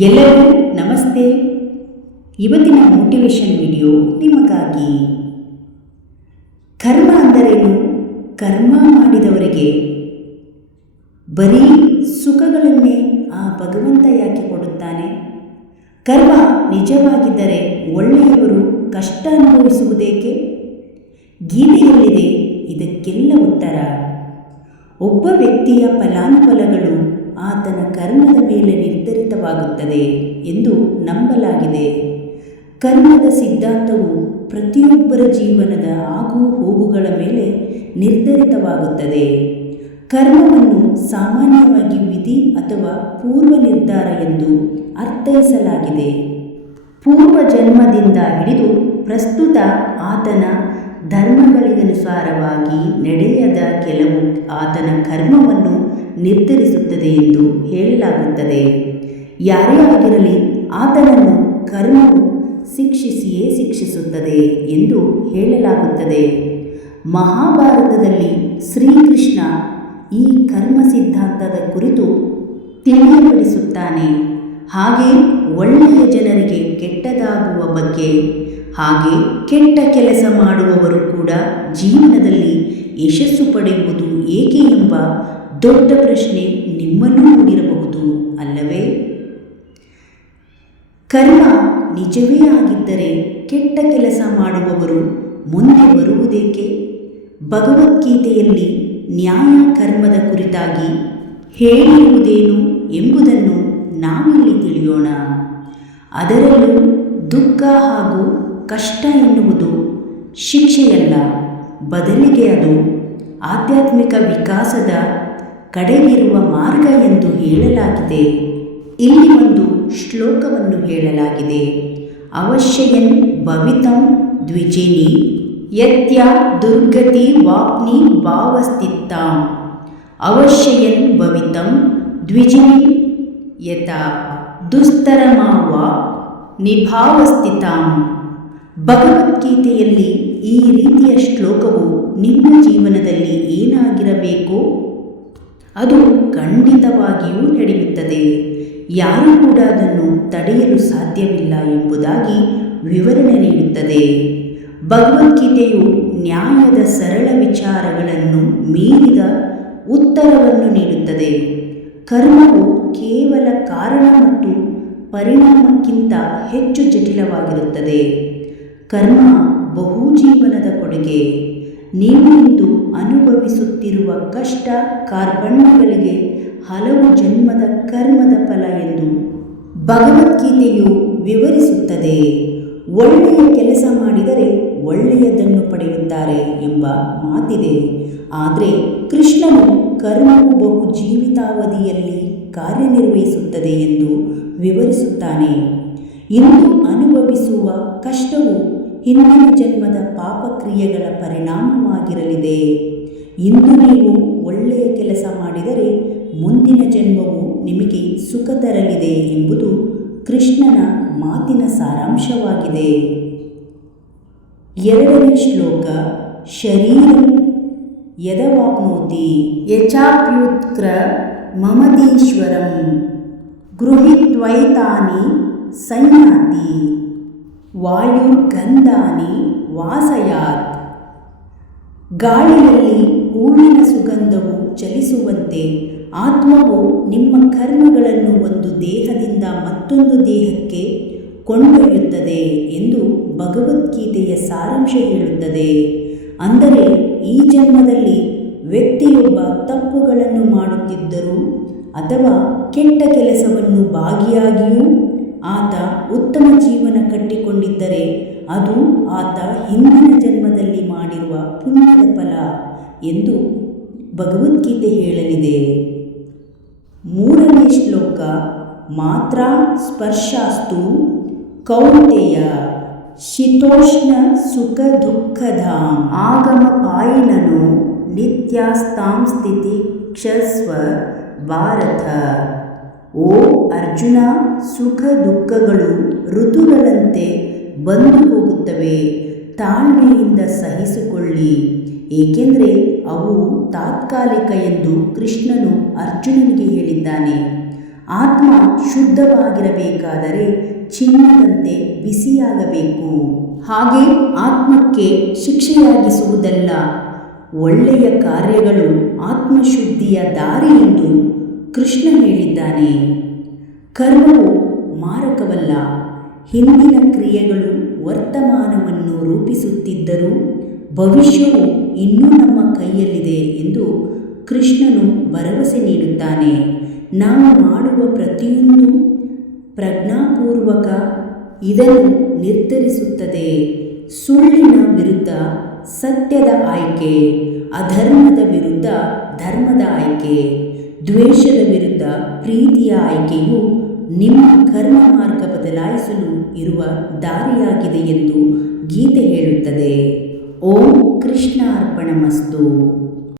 ಎಲ್ಲರಿಗೂ ನಮಸ್ತೆ. ಇವತ್ತಿನ ಮೋಟಿವೇಶನ್ ವಿಡಿಯೋ ನಿಮಗಾಗಿ. ಕರ್ಮ ಅಂದರೇನು? ಕರ್ಮ ಮಾಡಿದವರಿಗೆ ಬರೀ ಸುಖಗಳನ್ನೇ ಆ ಭಗವಂತ ಯಾಕೆ ಕೊಡುತ್ತಾನೆ? ಕರ್ಮ ನಿಜವಾಗಿದ್ದರೆ ಒಳ್ಳೆಯವರು ಕಷ್ಟ ಅನುಭವಿಸುವುದೇಕೆ? ಗೀತೆಯಲ್ಲಿದೆ ಇದಕ್ಕೆಲ್ಲ ಉತ್ತರ. ಒಬ್ಬ ವ್ಯಕ್ತಿಯ ಫಲಾನುಫಲಗಳು ಆತನ ಕರ್ಮದ ಮೇಲೆ ನಿರ್ಧರಿತವಾಗುತ್ತದೆ ಎಂದು ನಂಬಲಾಗಿದೆ. ಕರ್ಮದ ಸಿದ್ಧಾಂತವು ಪ್ರತಿಯೊಬ್ಬರ ಜೀವನದ ಆಗು ಹೋಗುಗಳ ಮೇಲೆ ನಿರ್ಧರಿತವಾಗುತ್ತದೆ. ಕರ್ಮವನ್ನು ಸಾಮಾನ್ಯವಾಗಿ ವಿಧಿ ಅಥವಾ ಪೂರ್ವ ನಿರ್ಧಾರ ಎಂದು ಅರ್ಥೈಸಲಾಗಿದೆ. ಪೂರ್ವ ಜನ್ಮದಿಂದ ಹಿಡಿದು ಪ್ರಸ್ತುತ ಆತನ ಧರ್ಮಗಳಿಗನುಸಾರವಾಗಿ ನಡೆಯದ ಕೆಲವು ಆತನ ಕರ್ಮವನ್ನು ನಿರ್ಧರಿಸುತ್ತದೆ ಎಂದು ಹೇಳಲಾಗುತ್ತದೆ. ಯಾರೇ ಆಗಿರಲಿ ಆತನನ್ನು ಕರ್ಮವು ಶಿಕ್ಷಿಸಿಯೇ ಶಿಕ್ಷಿಸುತ್ತದೆ ಎಂದು ಹೇಳಲಾಗುತ್ತದೆ. ಮಹಾಭಾರತದಲ್ಲಿ ಶ್ರೀಕೃಷ್ಣ ಈ ಕರ್ಮ ಸಿದ್ಧಾಂತದ ಕುರಿತು ತಿಳಿಯಪಡಿಸುತ್ತಾನೆ. ಹಾಗೆ ಒಳ್ಳೆಯ ಜನರಿಗೆ ಕೆಟ್ಟದಾಗುವ ಬಗ್ಗೆ ಹಾಗೆ ಕೆಟ್ಟ ಕೆಲಸ ಮಾಡುವವರು ಕೂಡ ಜೀವನದಲ್ಲಿ ಯಶಸ್ಸು ಪಡೆಯುವುದು ಏಕೆ ಎಂಬ ದೊಡ್ಡ ಪ್ರಶ್ನೆ ನಿಮ್ಮನ್ನು ಮೂಡಿರಬಹುದು ಅಲ್ಲವೇ? ಕರ್ಮ ನಿಜವೇ ಆಗಿದ್ದರೆ ಕೆಟ್ಟ ಕೆಲಸ ಮಾಡುವವರು ಮುಂದೆ ಬರುವುದೇಕೆ? ಭಗವದ್ಗೀತೆಯಲ್ಲಿ ನ್ಯಾಯ ಕರ್ಮದ ಕುರಿತಾಗಿ ಹೇಳಿರುವುದೇನು ಎಂಬುದನ್ನು ನಾವಿಲ್ಲಿ ತಿಳಿಯೋಣ. ಅದರಲ್ಲೂ ದುಃಖ ಹಾಗೂ ಕಷ್ಟ ಎನ್ನುವುದು ಶಿಕ್ಷೆಯಲ್ಲ, ಬದಲಿಗೆ ಅದು ಆಧ್ಯಾತ್ಮಿಕ ವಿಕಾಸದ ಕಡೆಗಿರುವ ಮಾರ್ಗ ಎಂದು ಹೇಳಲಾಗಿದೆ. ಇಲ್ಲಿ ಒಂದು ಶ್ಲೋಕವನ್ನು ಹೇಳಲಾಗಿದೆ. ಅವಶ್ಯಯನ್ ಭವಿತಂ ದ್ವಿಜಿನಿ ಯತ್ಯ ದುರ್ಗತಿ ವಾಪ್ನಿ ಭಾವಸ್ಥಿತ್ತಾಂ ಅವಶ್ಯಯನ್ ಭವಿತಂ ದ್ವಿಜಿನಿ ಯಥ ದುಸ್ತರಮಾವ ನಿಭಾವಸ್ಥಿತಾಂ. ಭಗವದ್ಗೀತೆಯಲ್ಲಿ ಈ ರೀತಿಯ ಶ್ಲೋಕವು ನಿಮ್ಮ ಜೀವನದಲ್ಲಿ ಏನಾಗಿರಬೇಕು ಅದು ಖಂಡಿತವಾಗಿಯೂ ನಡೆಯುತ್ತದೆ. ಯಾರೂ ಕೂಡ ಅದನ್ನು ತಡೆಯಲು ಸಾಧ್ಯವಿಲ್ಲ ಎಂಬುದಾಗಿ ವಿವರಣೆ ನೀಡುತ್ತದೆ. ಭಗವದ್ಗೀತೆಯು ನ್ಯಾಯದ ಸರಳ ವಿಚಾರಗಳನ್ನು ಮೀರಿದ ಉತ್ತರವನ್ನು ನೀಡುತ್ತದೆ. ಕರ್ಮವು ಕೇವಲ ಕಾರಣ ಮತ್ತು ಪರಿಣಾಮಕ್ಕಿಂತ ಹೆಚ್ಚು ಜಟಿಲವಾಗಿರುತ್ತದೆ. ಕರ್ಮ ಬಹುಜೀವನದ ಕೊಡುಗೆ. ನೀವು ಇಂದು ಅನುಭವಿಸುತ್ತಿರುವ ಕಷ್ಟ ಕಾರ್ಬಣ್ಣಗಳಿಗೆ ಹಲವು ಜನ್ಮದ ಕರ್ಮದ ಫಲ ಎಂದು ಭಗವದ್ಗೀತೆಯು ವಿವರಿಸುತ್ತದೆ. ಒಳ್ಳೆಯ ಕೆಲಸ ಮಾಡಿದರೆ ಒಳ್ಳೆಯದನ್ನು ಪಡೆಯುತ್ತಾರೆ ಎಂಬ ಮಾತಿದೆ. ಆದರೆ ಕೃಷ್ಣನು ಕರ್ಮವು ಬಹು ಜೀವಿತಾವಧಿಯಲ್ಲಿ ಕಾರ್ಯನಿರ್ವಹಿಸುತ್ತದೆ ಎಂದು ವಿವರಿಸುತ್ತಾನೆ. ಇಂದು ಅನುಭವಿಸುವ ಕಷ್ಟವು ಹಿಂದಿನ ಜನ್ಮದ ಪಾಪಕ್ರಿಯೆಗಳ ಪರಿಣಾಮವಾಗಿರಲಿದೆ. ಇಂದು ನೀವು ಒಳ್ಳೆಯ ಕೆಲಸ ಮಾಡಿದರೆ ಮುಂದಿನ ಜನ್ಮವು ನಿಮಗೆ ಸುಖ ತರಲಿದೆ ಎಂಬುದು ಕೃಷ್ಣನ ಮಾತಿನ ಸಾರಾಂಶವಾಗಿದೆ. ಎರಡನೇ ಶ್ಲೋಕ, ಶರೀರಂ ಯದವಾಪ್ನೋತಿ ಯಚಾಪ್ಯುತ್ಕ್ರ ಮಮದೀಶ್ವರಂ ಗೃಹಿತ್ವೈತಾನಿ ಸಂಯಾತಿ ವಾಯುರ್ಗಂಧಾನಿ ವಾಸಯಾತ್. ಗಾಳಿಯಲ್ಲಿ ಹೂವಿನ ಸುಗಂಧವು ಚಲಿಸುವಂತೆ ಆತ್ಮವು ನಿಮ್ಮ ಕರ್ಮಗಳನ್ನು ಒಂದು ದೇಹದಿಂದ ಮತ್ತೊಂದು ದೇಹಕ್ಕೆ ಕೊಂಡೊಯ್ಯುತ್ತದೆ ಎಂದು ಭಗವದ್ಗೀತೆಯ ಸಾರಾಂಶ ಹೇಳುತ್ತದೆ. ಅಂದರೆ ಈ ಜನ್ಮದಲ್ಲಿ ವ್ಯಕ್ತಿಯೊಬ್ಬ ತಪ್ಪುಗಳನ್ನು ಮಾಡುತ್ತಿದ್ದರೂ ಅಥವಾ ಕೆಟ್ಟ ಕೆಲಸವನ್ನು ಜೀವನ ಕಟ್ಟಿಕೊಂಡಿದ್ದರೆ ಅದು ಆತ ಹಿಂದಿನ ಜನ್ಮದಲ್ಲಿ ಮಾಡಿರುವ ಪುಣ್ಯದ ಫಲ ಎಂದು ಭಗವದ್ಗೀತೆ ಹೇಳಲಿದೆ. ಮೂರನೇ ಶ್ಲೋಕ, ಮಾತ್ರ ಸ್ಪರ್ಶಾಸ್ತು ಕೌಂತೆಯ ಶೀತೋಷ್ಣ ಸುಖ ದುಃಖಧಾಂ ಆಗಮ ಪಾಯಿನನು ನಿತ್ಯಾಸ್ತಾಂ ಸ್ಥಿತಿ ಕ್ಷಸ್ವ ಭಾರತ. ಓ ಅರ್ಜುನ ಸುಖ ದುಃಖಗಳು ಋತುಗಳಂತೆ ಬಂದು ಹೋಗುತ್ತವೆ ತಾಳ್ಮೆಯಿಂದ ಸಹಿಸಿಕೊಳ್ಳಿ. ಏಕೆಂದರೆ ಅವು ತಾತ್ಕಾಲಿಕ ಎಂದು ಕೃಷ್ಣನು ಅರ್ಜುನನಿಗೆ ಹೇಳಿದ್ದಾನೆ. ಆತ್ಮ ಶುದ್ಧವಾಗಿರಬೇಕಾದರೆ ಚಿನ್ನದಂತೆ ಬಿಸಿಯಾಗಬೇಕು. ಹಾಗೆ ಆತ್ಮಕ್ಕೆ ಶಿಕ್ಷೆಯಾಗಿಸುವುದಲ್ಲ. ಒಳ್ಳೆಯ ಕಾರ್ಯಗಳು ಆತ್ಮಶುದ್ಧಿಯ ದಾರಿ ಎಂದು ಕೃಷ್ಣ ಹೇಳಿದ್ದಾನೆ. ಕರ್ಮವು ಮಾರಕವಲ್ಲ. ಹಿಂದಿನ ಕ್ರಿಯೆಗಳು ವರ್ತಮಾನವನ್ನು ರೂಪಿಸುತ್ತಿದ್ದರೂ ಭವಿಷ್ಯವು ಇನ್ನೂ ನಮ್ಮ ಕೈಯಲ್ಲಿದೆ ಎಂದು ಕೃಷ್ಣನು ಭರವಸೆ ನೀಡುತ್ತಾನೆ. ನಾವು ಮಾಡುವ ಪ್ರತಿಯೊಂದು ಪ್ರಜ್ಞಾಪೂರ್ವಕ ಇದನ್ನು ನಿರ್ಧರಿಸುತ್ತದೆ. ಸುಳ್ಳಿನ ವಿರುದ್ಧ ಸತ್ಯದ ಆಯ್ಕೆ, ಅಧರ್ಮದ ವಿರುದ್ಧ ಧರ್ಮದ ಆಯ್ಕೆ, ದ್ವೇಷದ ವಿರುದ್ಧ ಪ್ರೀತಿಯ ಆಯ್ಕೆಯು ನಿಮ್ಮ ಕರ್ಮ ಮಾರ್ಗ ಬದಲಾಯಿಸಲು ಇರುವ ದಾರಿಯಾಗಿದೆ ಎಂದು ಗೀತೆ ಹೇಳುತ್ತದೆ. ಓಂ ಕೃಷ್ಣ ಅರ್ಪಣಮಸ್ತು